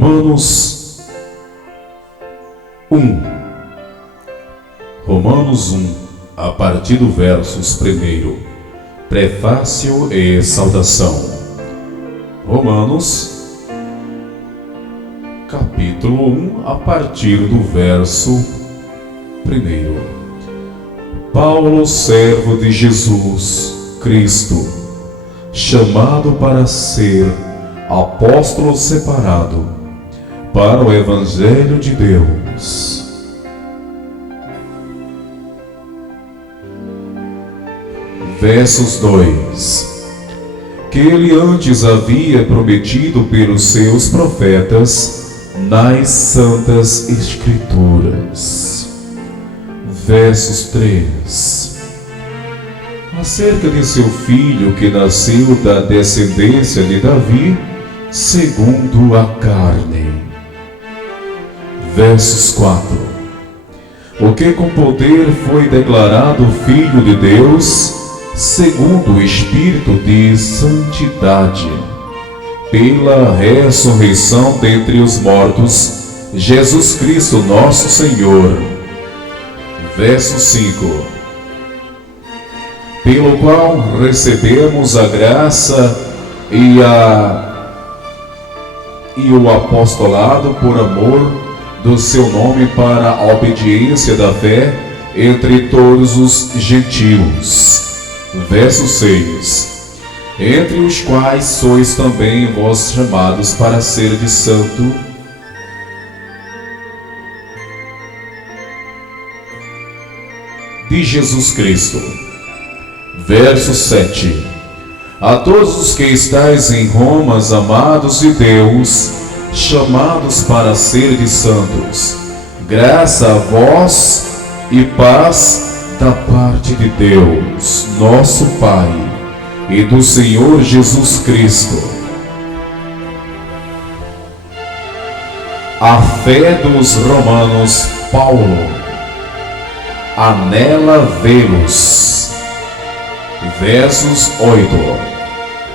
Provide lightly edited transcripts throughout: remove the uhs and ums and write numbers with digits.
Romanos 1. Romanos 1, a partir do versos 1, prefácio e saudação. Romanos, capítulo 1, a partir do verso 1. Paulo, servo de Jesus Cristo, chamado para ser apóstolo separado para o Evangelho de Deus. Versos 2. Que ele antes havia prometido pelos seus profetas nas Santas Escrituras. Versos 3. Acerca de seu filho que nasceu da descendência de Davi, segundo a carne. Versos 4. O que com poder foi declarado Filho de Deus, segundo o Espírito de santidade, pela ressurreição dentre os mortos, Jesus Cristo nosso Senhor. Verso 5. Pelo qual recebemos a graça e o apostolado por amor do seu nome para a obediência da fé entre todos os gentios. Verso 6. Entre os quais sois também vós chamados para serdes santo de Jesus Cristo. Verso 7. A todos os que estáis em Roma, amados de Deus, chamados para serdes santos, graça a vós e paz da parte de Deus, nosso Pai, e do Senhor Jesus Cristo. A fé dos romanos, Paulo, anela vê-los. Versos 8.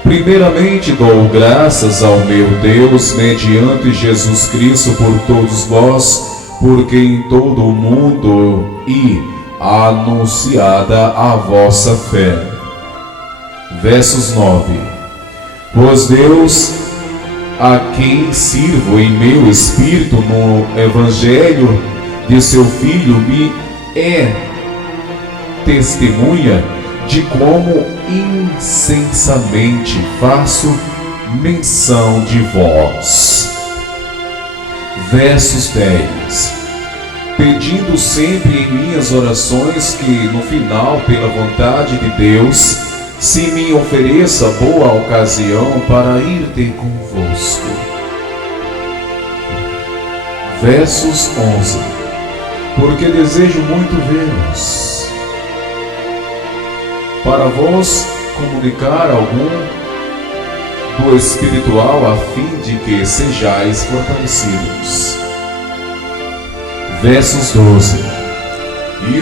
Primeiramente dou graças ao meu Deus mediante Jesus Cristo por todos vós, porque em todo o mundo anunciada a vossa fé. Versos 9. Pois Deus, a quem sirvo em meu espírito no Evangelho de seu Filho, me é testemunha de como incessantemente faço menção de vós. Versos 10. Pedindo sempre em minhas orações que no final, pela vontade de Deus, se me ofereça boa ocasião para ir ter convosco. Versos 11. Porque desejo muito vê-los, para vos comunicar algum do espiritual, a fim de que sejais fortalecidos. Versos 12.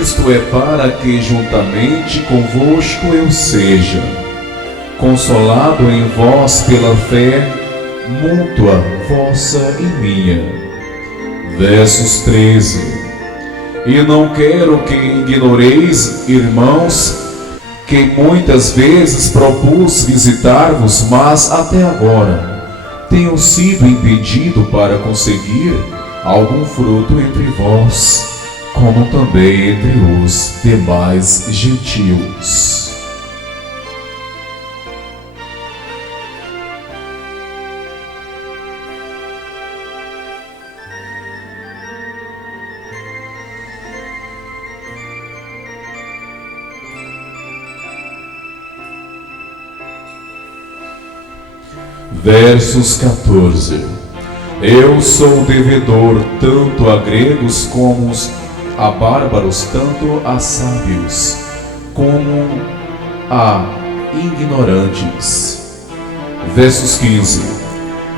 Isto é para que juntamente convosco eu seja consolado em vós pela fé mútua vossa e minha. Versos 13. E não quero que ignoreis, irmãos, que muitas vezes propus visitar-vos, mas até agora tenho sido impedido para conseguir algum fruto entre vós, como também entre os demais gentios. Versos 14. Eu sou devedor tanto a gregos como a bárbaros, tanto a sábios como a ignorantes. Versos 15.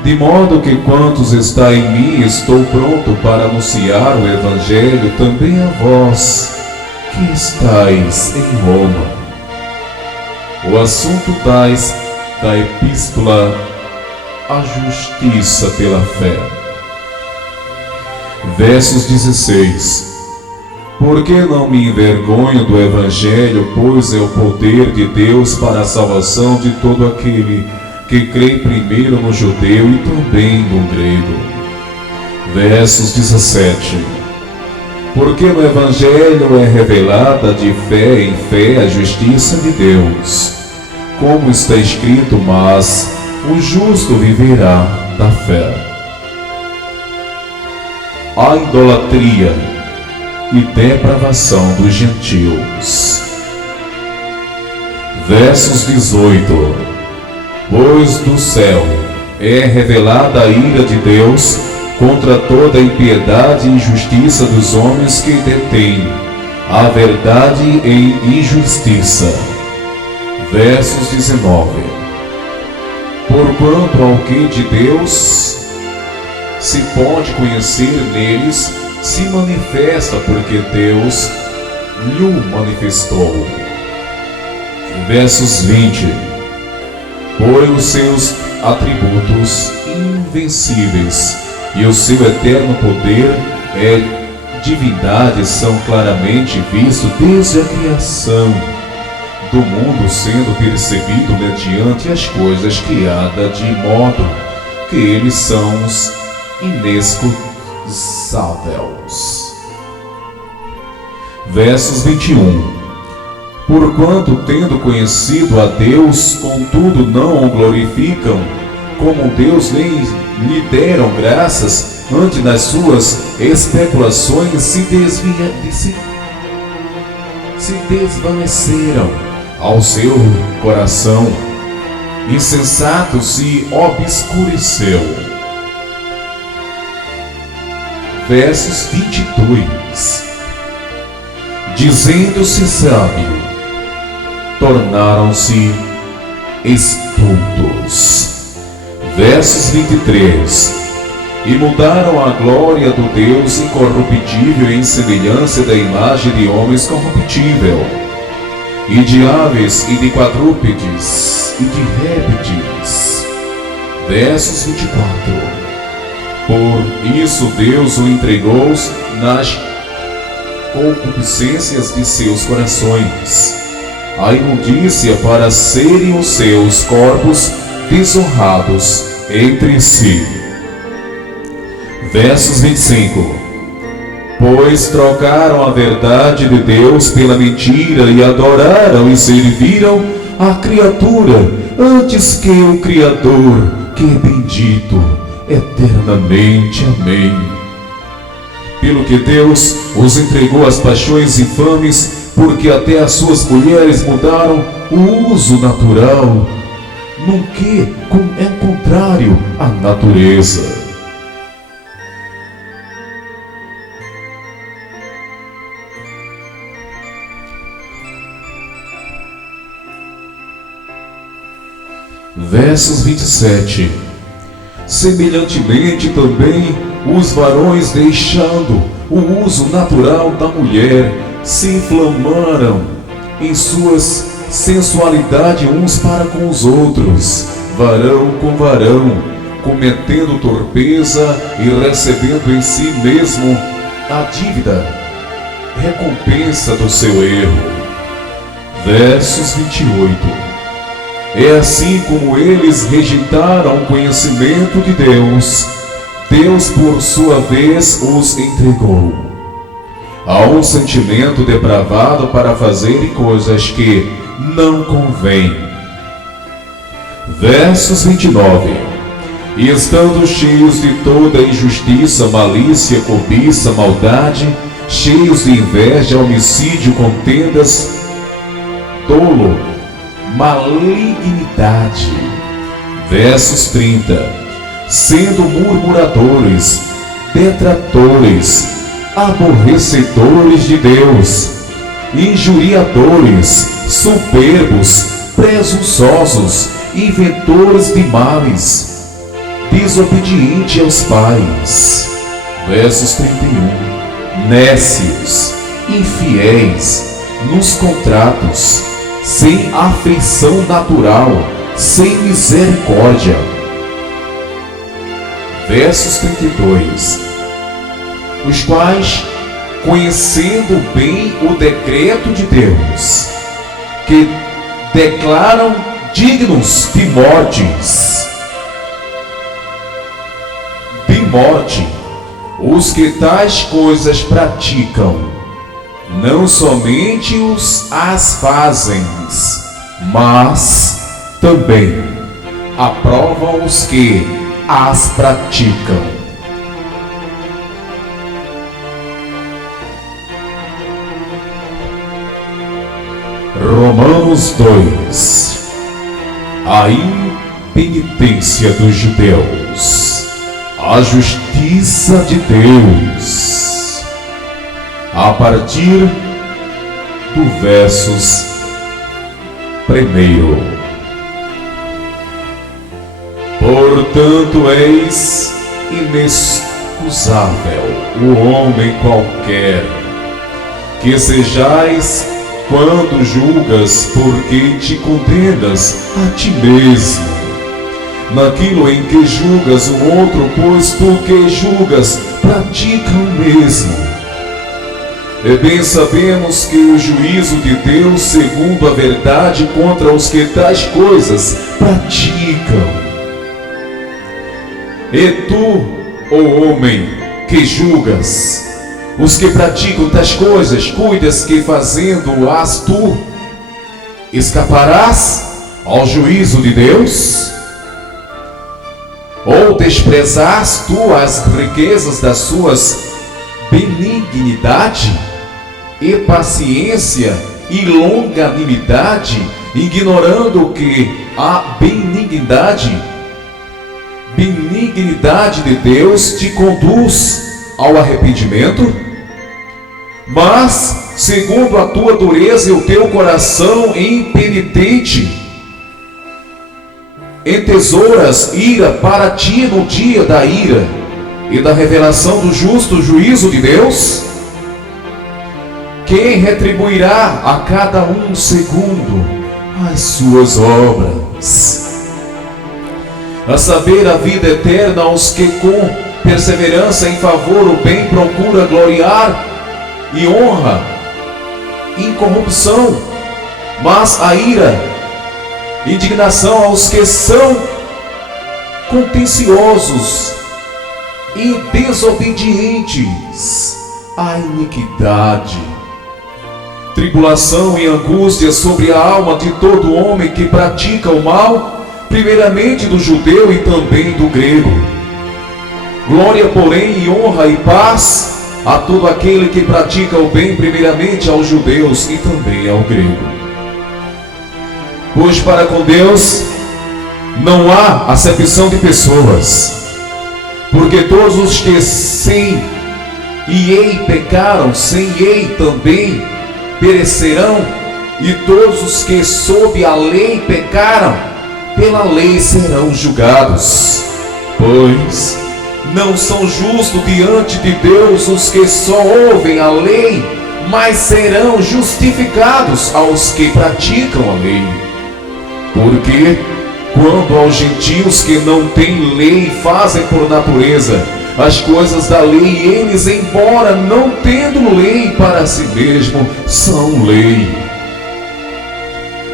De modo que quantos está em mim, estou pronto para anunciar o Evangelho também a vós que estáis em Roma. O assunto da epístola, a justiça pela fé. Versos 16. Porque não me envergonho do Evangelho, pois é o poder de Deus para a salvação de todo aquele que crê primeiro no judeu e também no grego. Versos 17. Porque no Evangelho é revelada de fé em fé a justiça de Deus, como está escrito, mas o justo viverá da fé. A idolatria e depravação dos gentios. Versos 18. Pois do céu é revelada a ira de Deus contra toda a impiedade e injustiça dos homens que detêm a verdade em injustiça. Versos 19. Porquanto ao que de Deus se pode conhecer neles, se manifesta porque Deus lhe manifestou. Versos 20. Pois os seus atributos invencíveis e o seu eterno poder e divindade são claramente vistos desde a criação do mundo, sendo percebido mediante as coisas criadas, de modo que eles são inescrutáveis. Versos 21. Porquanto, tendo conhecido a Deus, contudo não o glorificam como Deus lhe deram graças, antes das suas especulações se desvaneceram ao seu coração, insensato se obscureceu. Versos 22. Dizendo-se sábio, tornaram-se estultos. Versos 23. E mudaram a glória do Deus incorruptível em semelhança da imagem de homens corruptível, e de aves, e de quadrúpedes, e de répteis. Versos 24. Por isso Deus o entregou nas concupiscências de seus corações, a imundícia, para serem os seus corpos desonrados entre si. Versos 25. Pois trocaram a verdade de Deus pela mentira, e adoraram e serviram a criatura antes que o Criador, que é bendito eternamente. Amém. Pelo que Deus os entregou às paixões infames, porque até as suas mulheres mudaram o uso natural, num que é contrário à natureza. Versos 27. Semelhantemente também os varões, deixando o uso natural da mulher, se inflamaram em suas sensualidade uns para com os outros, varão com varão, cometendo torpeza e recebendo em si mesmo a dívida, recompensa do seu erro. Versos 28. É assim como eles rejeitaram o conhecimento de Deus, Deus por sua vez os entregou a um sentimento depravado para fazerem coisas que não convêm. Versos 29. E estando cheios de toda injustiça, malícia, cobiça, maldade, cheios de inveja, homicídio, contendas, dolo, malignidade. Versos 30. Sendo murmuradores, detratores, aborrecedores de Deus, injuriadores, soberbos, presunçosos, inventores de males, desobedientes aos pais. Versos 31. Nécios, infiéis nos contratos, sem afeição natural, sem misericórdia. Versos 32. os quais, conhecendo bem o decreto de Deus, que declaram dignos de morte, os que tais coisas praticam, não somente as fazem, mas também aprovam os que as praticam. Romanos 2. A impenitência dos judeus, a justiça de Deus, a partir do versos 1. Portanto, eis inexcusável o homem qualquer que sejais, quando julgas, porque te condenas a ti mesmo naquilo em que julgas o outro, pois tu que julgas pratica o mesmo. E bem sabemos que o juízo de Deus, segundo a verdade, contra os que tais coisas praticam. E tu, ó homem, que julgas os que praticam tais coisas, cuidas que fazendo-as tu escaparás ao juízo de Deus? Ou desprezas tu as riquezas das suas benignidade e paciência e longanimidade, ignorando que a benignidade de Deus te conduz ao arrependimento? Mas, segundo a tua dureza e o teu coração impenitente, entesouras ira para ti no dia da ira e da revelação do justo juízo de Deus, quem retribuirá a cada um segundo as suas obras, a saber, a vida eterna aos que com perseverança em favor o bem procura gloriar e honra, incorrupção, mas a ira, indignação aos que são contenciosos e desobedientes à iniquidade, tribulação e angústia sobre a alma de todo homem que pratica o mal, primeiramente do judeu e também do grego. Glória, porém, e honra e paz a todo aquele que pratica o bem, primeiramente aos judeus e também ao grego. Pois para com Deus não há acepção de pessoas, porque todos os que sem ei pecaram, sem ei também perecerão, e todos os que sob a lei pecaram, pela lei serão julgados. Pois não são justos diante de Deus os que só ouvem a lei, mas serão justificados aos que praticam a lei. Porque quando aos gentios que não têm lei fazem por natureza as coisas da lei, eles, embora não tendo lei para si mesmo, são lei,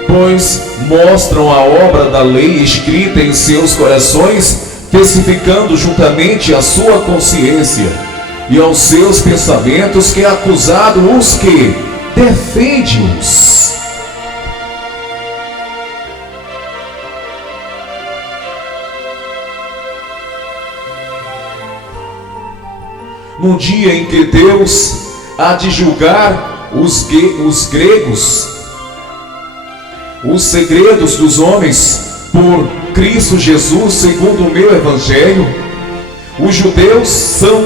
pois mostram a obra da lei escrita em seus corações, testificando juntamente a sua consciência e aos seus pensamentos, que é acusado os que defende-os. Num dia em que Deus há de julgar os gregos, os segredos dos homens por Cristo Jesus, segundo o meu evangelho, os judeus são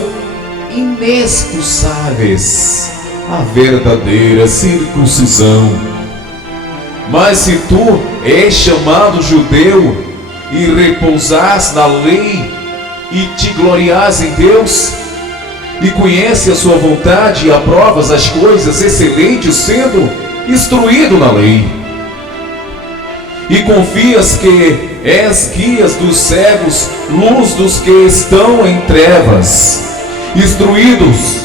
inexcusáveis à verdadeira circuncisão. Mas se tu és chamado judeu e repousas na lei e te glorias em Deus, e conhece a sua vontade e aprovas as coisas excelentes, sendo instruído na lei, e confias que és guias dos cegos, luz dos que estão em trevas, instruídos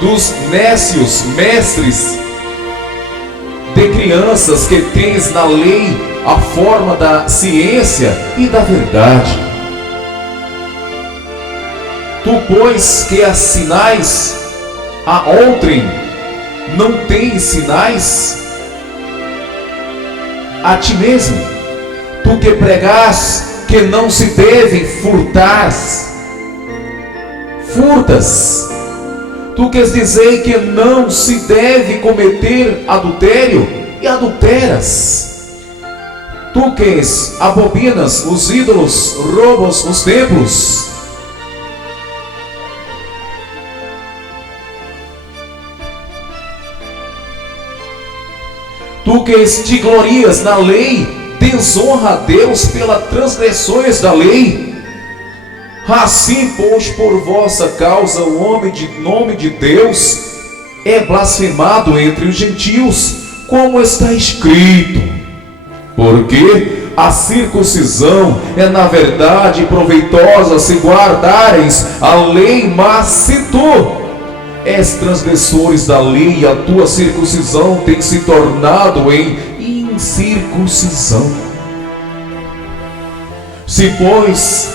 dos nécios mestres de crianças que tens na lei a forma da ciência e da verdade. Tu, pois, que assinais a outrem, não tens sinais a ti mesmo. Tu que pregas que não se deve furtar, furtas. Tu queres dizer que não se deve cometer adultério e adulteras. Tu que abominas os ídolos, roubas os templos. Tu que te glorias na lei, desonra a Deus pelas transgressões da lei. Assim, pois, por vossa causa, o homem de nome de Deus é blasfemado entre os gentios, como está escrito. Porque a circuncisão é, na verdade, proveitosa se guardares a lei, mas se tu és transgressores da lei, a tua circuncisão tem se tornado em incircuncisão. Se, pois,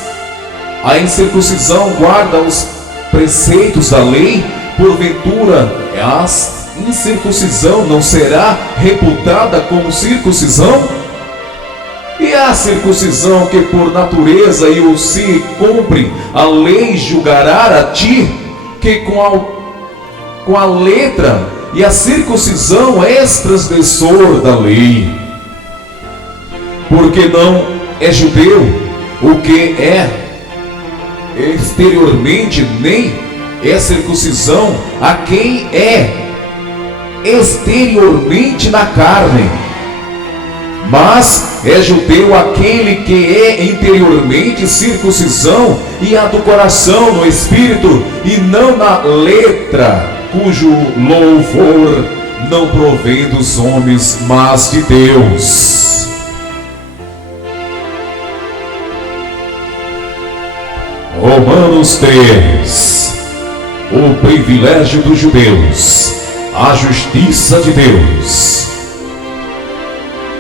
a incircuncisão guarda os preceitos da lei, porventura a incircuncisão não será reputada como circuncisão? E a circuncisão que por natureza e o se cumpre a lei julgará a ti, que com a letra e a circuncisão és transgressor da lei. Porque não é judeu o que é exteriormente, nem é circuncisão a quem é exteriormente na carne, mas é judeu aquele que é interiormente circuncisão, e a do coração no espírito e não na letra, cujo louvor não provém dos homens, mas de Deus. Romanos 3. O privilégio dos judeus, a justiça de Deus.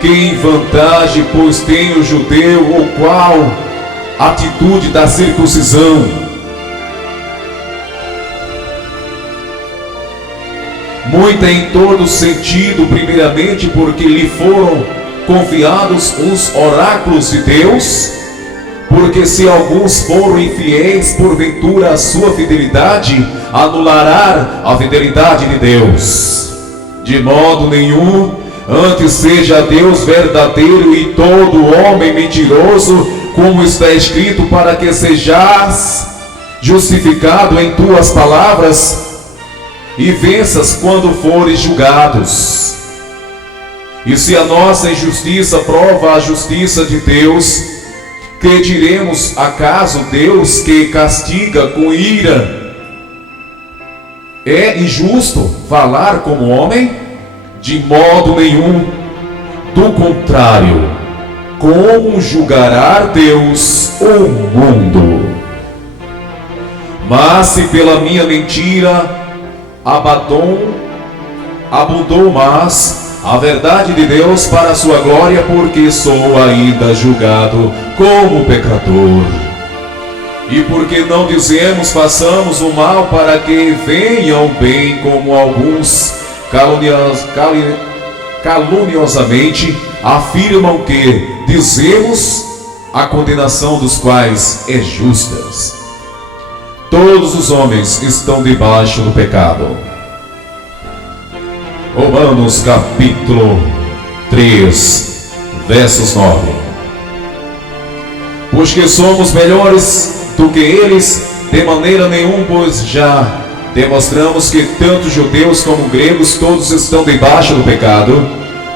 Que vantagem, pois, tem o judeu, ou qual atitude da circuncisão? Muita em todo sentido, primeiramente porque lhe foram confiados os oráculos de Deus. Porque se alguns foram infiéis, porventura a sua fidelidade anulará a fidelidade de Deus. De modo nenhum, antes seja Deus verdadeiro e todo homem mentiroso, como está escrito, para que sejais justificado em tuas palavras e venças quando fores julgados. E se a nossa injustiça prova a justiça de Deus, que diremos, acaso Deus que castiga com ira é injusto falar como homem? De modo nenhum. Do contrário, como julgará Deus o mundo? Mas se pela minha mentira abundou mais a verdade de Deus para a sua glória, porque sou ainda julgado como pecador. E porque não dizemos, façamos o mal para que venha o bem, como alguns caluniosamente afirmam que dizemos, a condenação dos quais é justa. Todos os homens estão debaixo do pecado. Romanos capítulo 3, versos 9. Pois que somos melhores do que eles, de maneira nenhuma, pois já demonstramos que tanto judeus como gregos todos estão debaixo do pecado.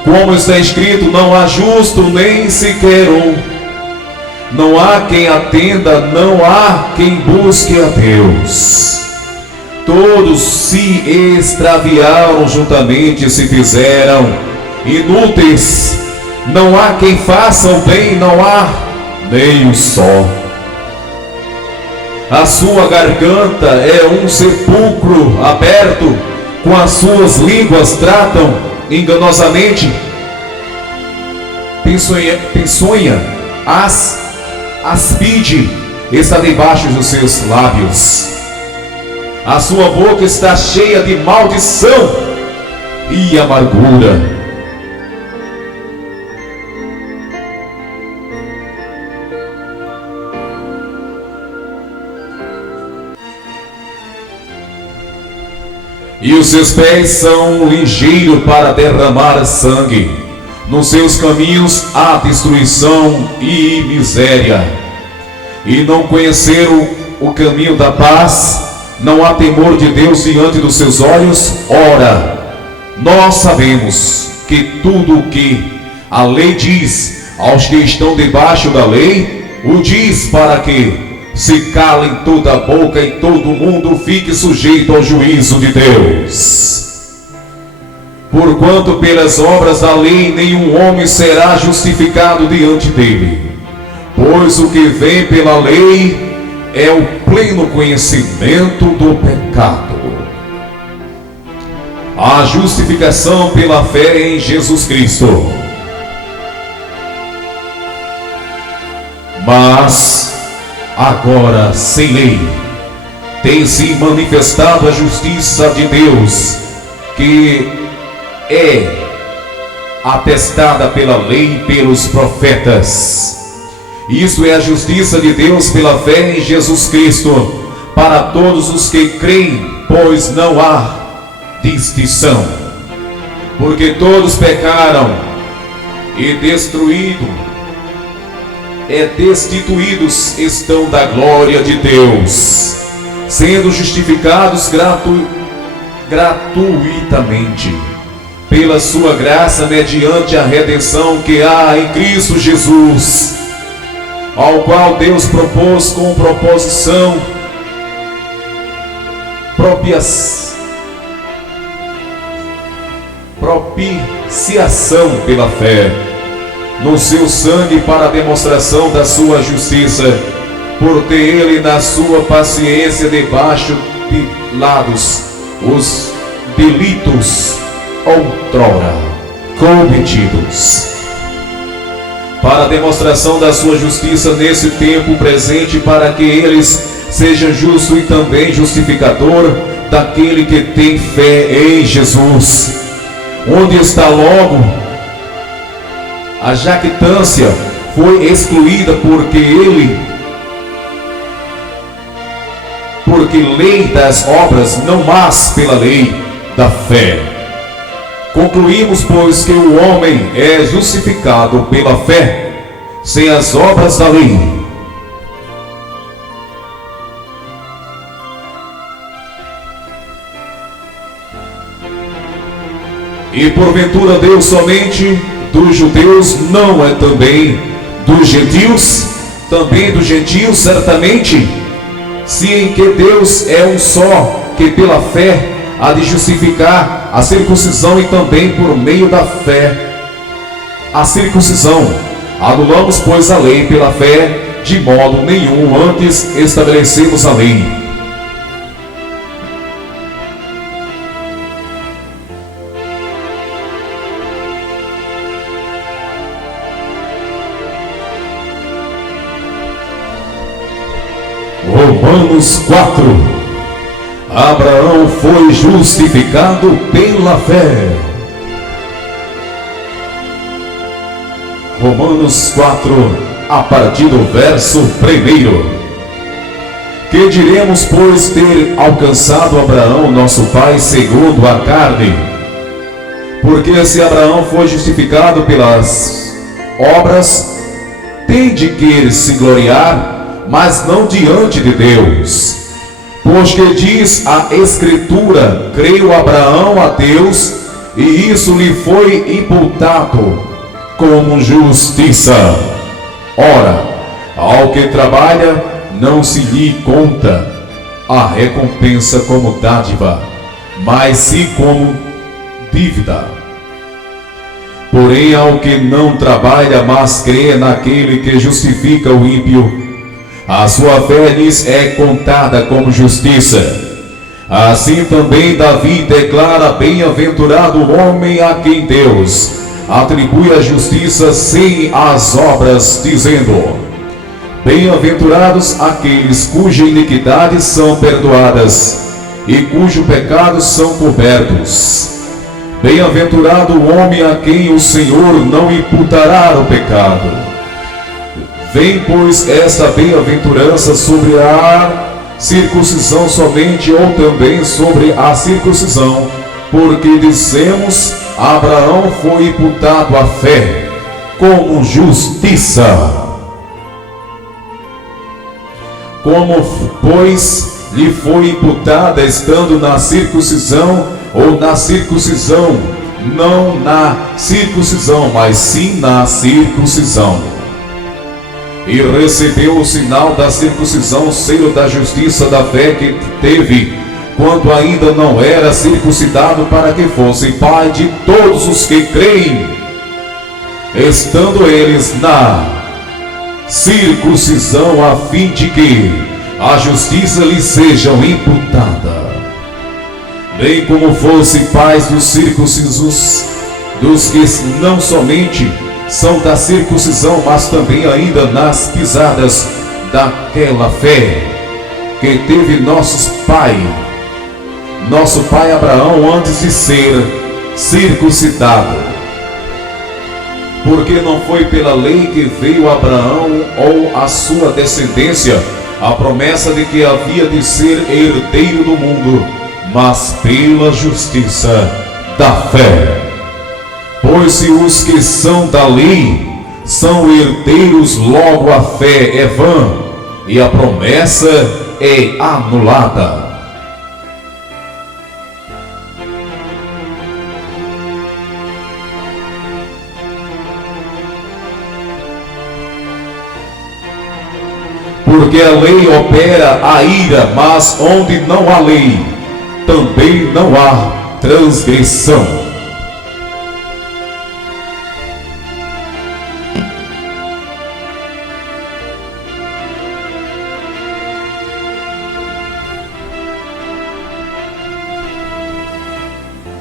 Como está escrito, não há justo nem sequer um. Não há quem atenda, não há quem busque a Deus. Todos se extraviaram juntamente, se fizeram inúteis. Não há quem faça o bem, não há nem um só. A sua garganta é um sepulcro aberto, com as suas línguas tratam enganosamente. Peçonha, aspide está debaixo dos seus lábios. A sua boca está cheia de maldição e amargura. E os seus pés são ligeiros para derramar sangue. Nos seus caminhos há destruição e miséria. E não conheceram o caminho da paz. Não há temor de Deus diante dos seus olhos. Ora, nós sabemos que tudo o que a lei diz aos que estão debaixo da lei, o diz para que se calem toda a boca e todo mundo fique sujeito ao juízo de Deus. Porquanto pelas obras da lei nenhum homem será justificado diante dele, pois o que vem pela lei é o pleno conhecimento do pecado. A justificação pela fé em Jesus Cristo. Mas agora, sem lei, tem se manifestado a justiça de Deus, que é atestada pela lei e pelos profetas. Isso é a justiça de Deus pela fé em Jesus Cristo, para todos os que creem, pois não há distinção. Porque todos pecaram e destituídos estão da glória de Deus, sendo justificados gratuitamente pela sua graça, mediante a redenção que há em Cristo Jesus, ao qual Deus propôs com propiciação pela fé no seu sangue, para a demonstração da sua justiça, por ter ele na sua paciência debaixo de lados os delitos outrora cometidos, para a demonstração da sua justiça nesse tempo presente, para que eles sejam justos e também justificador daquele que tem fé em Jesus. Onde está logo a jactância foi excluída, porque lei das obras, não mas pela lei da fé. Concluímos, pois, que o homem é justificado pela fé, sem as obras da lei. E porventura Deus somente dos judeus, não é também dos gentios? Também dos gentios, certamente, se em que Deus é um só, que pela fé há de justificar a circuncisão, e também por meio da fé a circuncisão. Anulamos, pois, a lei pela fé? De modo nenhum, antes estabelecemos a lei. Romanos 4. Abraão foi justificado pela fé. Romanos 4, a partir do verso 1. Que diremos, pois, ter alcançado Abraão, nosso pai, segundo a carne? Porque se Abraão foi justificado pelas obras, tem de que se gloriar, mas não diante de Deus. Pois que diz a Escritura: creu Abraão a Deus, e isso lhe foi imputado como justiça. Ora, ao que trabalha, não se lhe conta a recompensa como dádiva, mas sim como dívida. Porém, ao que não trabalha, mas crê naquele que justifica o ímpio, A sua fé lhes é contada como justiça. Assim também Davi declara: bem-aventurado o homem a quem Deus atribui a justiça sem as obras, dizendo: bem-aventurados aqueles cujas iniquidades são perdoadas e cujos pecados são cobertos. Bem-aventurado o homem a quem o Senhor não imputará o pecado. Vem, pois, esta bem-aventurança sobre a circuncisão somente, ou também sobre a circuncisão, porque dissemos: Abraão foi imputado a fé como justiça. Como, pois, lhe foi imputada estando na circuncisão, ou na circuncisão, não na circuncisão, mas sim na circuncisão. E recebeu o sinal da circuncisão, selo da justiça da fé que teve, quando ainda não era circuncidado, para que fosse pai de todos os que creem, estando eles na circuncisão, a fim de que a justiça lhes seja imputada, bem como fosse pais dos circuncisos, dos que não somente são da circuncisão, mas também ainda nas pisadas daquela fé que teve nosso pai Abraão antes de ser circuncidado. Porque não foi pela lei que veio Abraão ou a sua descendência a promessa de que havia de ser herdeiro do mundo, mas pela justiça da fé. Pois se os que são da lei são herdeiros, logo a fé é vã e a promessa é anulada. Porque a lei opera a ira, mas onde não há lei, também não há transgressão.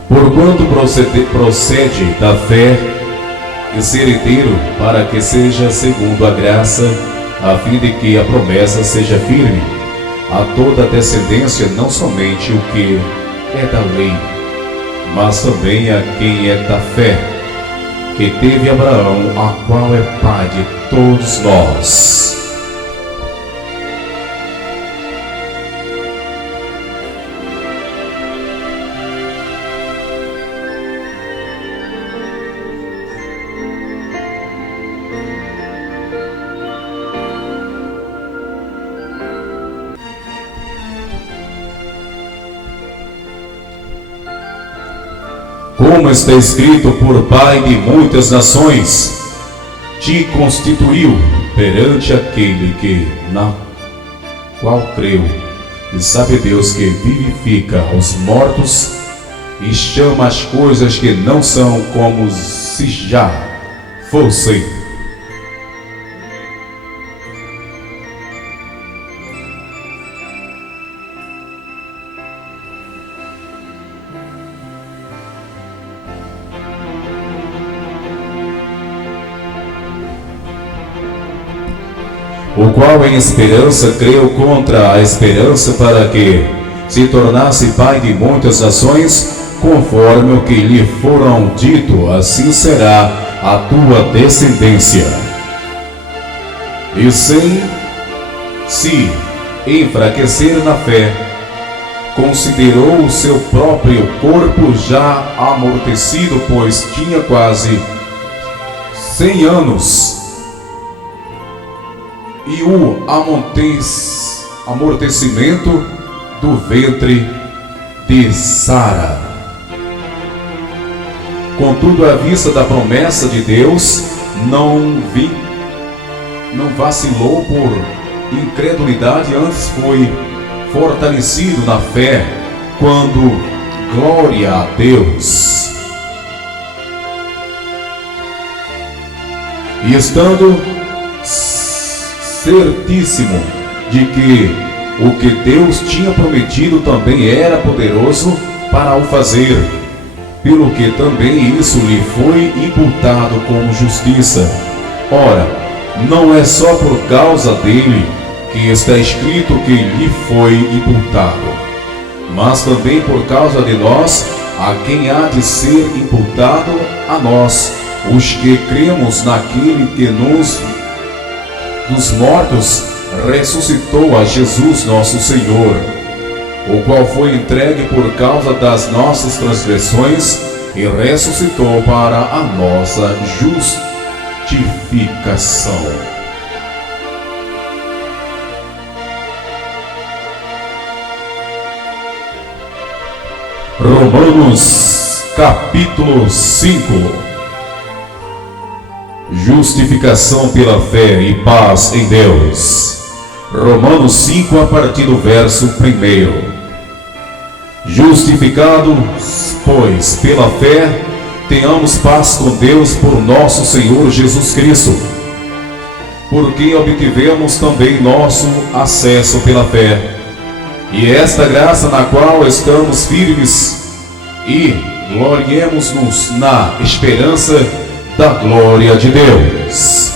Porquanto procede da fé e ser herdeiro, para que seja segundo a graça, a fim de que a promessa seja firme a toda a descendência, não somente o que é da lei, mas também a quem é da fé, que teve Abraão, a qual é pai de todos nós. Como está escrito: por pai de muitas nações te constituiu perante aquele que na qual creu, e sabe Deus que vivifica os mortos e chama as coisas que não são como se já fossem. O qual em esperança creu contra a esperança, para que se tornasse pai de muitas nações, conforme o que lhe foram dito, assim será a tua descendência. E sem se enfraquecer na fé, considerou o seu próprio corpo já amortecido, pois tinha quase 100 anos, e o amortecimento do ventre de Sara. Contudo, à vista da promessa de Deus, não vacilou por incredulidade, antes foi fortalecido na fé, quando glória a Deus. E estando certíssimo de que o que Deus tinha prometido também era poderoso para o fazer, pelo que também isso lhe foi imputado como justiça. Ora, não é só por causa dele que está escrito que lhe foi imputado, mas também por causa de nós, a quem há de ser imputado a nós, os que cremos naquele que dos mortos ressuscitou a Jesus nosso Senhor, o qual foi entregue por causa das nossas transgressões e ressuscitou para a nossa justificação. Romanos capítulo 5. Justificação pela fé e paz em Deus. Romanos 5, a partir do verso 1. Justificados, pois, pela fé, tenhamos paz com Deus por nosso Senhor Jesus Cristo, por quem obtivemos também nosso acesso pela fé. E esta graça na qual estamos firmes e gloriemos-nos na esperança da glória de Deus.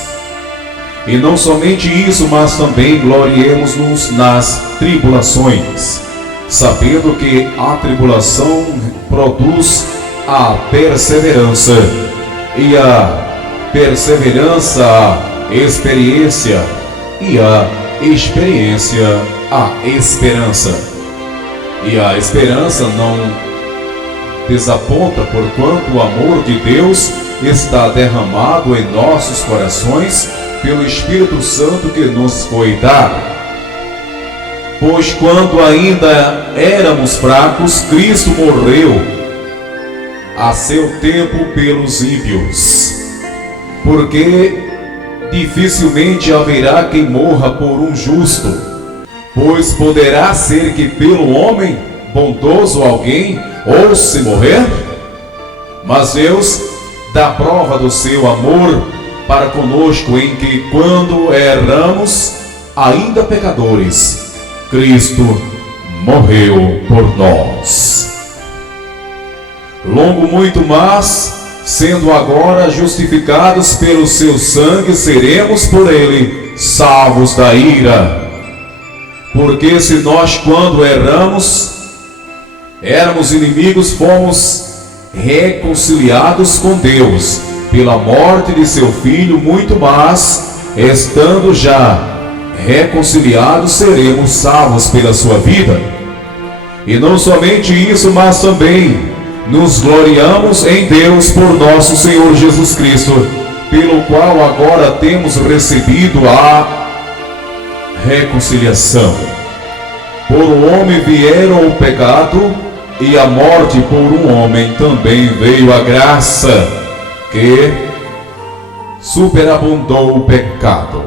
E não somente isso, mas também gloriemos-nos nas tribulações, sabendo que a tribulação produz a perseverança, e a perseverança a experiência, e a experiência a esperança. E a esperança não desaponta, porquanto o amor de Deus está derramado em nossos corações pelo Espírito Santo que nos foi dado. Pois quando ainda éramos fracos, Cristo morreu a seu tempo pelos ímpios. Porque dificilmente haverá quem morra por um justo, pois poderá ser que pelo homem bondoso alguém ouse morrer? Mas Deus dá prova do seu amor para conosco, em que quando erramos, ainda pecadores, Cristo morreu por nós. Longo muito mais, sendo agora justificados pelo seu sangue, seremos por ele salvos da ira. Porque se nós, quando erramos, éramos inimigos, fomos reconciliados com Deus pela morte de seu Filho, muito mais, estando já reconciliados, seremos salvos pela sua vida. E não somente isso, mas também nos gloriamos em Deus por nosso Senhor Jesus Cristo, pelo qual agora temos recebido a reconciliação. Por um homem vieram o pecado, e a morte por um homem também veio a graça, que superabundou o pecado.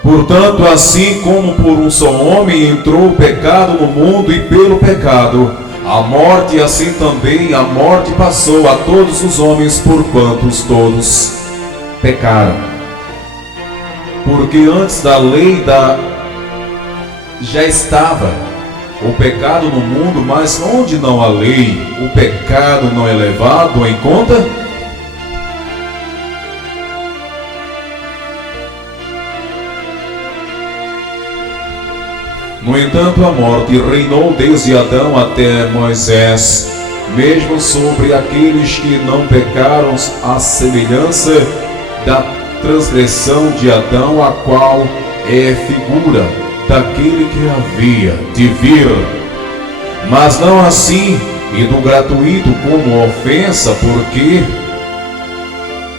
Portanto, assim como por um só homem entrou o pecado no mundo, e pelo pecado a morte, assim também a morte passou a todos os homens, porquanto todos pecaram. Porque antes da lei já estava o pecado no mundo, mas onde não há lei, o pecado não é levado em conta? No entanto, a morte reinou desde Adão até Moisés, mesmo sobre aqueles que não pecaram, à semelhança da transgressão de Adão, a qual é figura daquele que havia de vir. Mas não assim, e do gratuito como ofensa, porque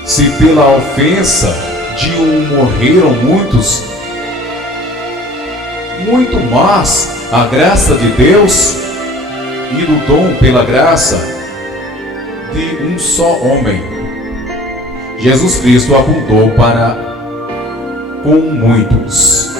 se pela ofensa de um morreram muitos, muito mais a graça de Deus e do dom pela graça de um só homem, Jesus Cristo, abundou para com muitos.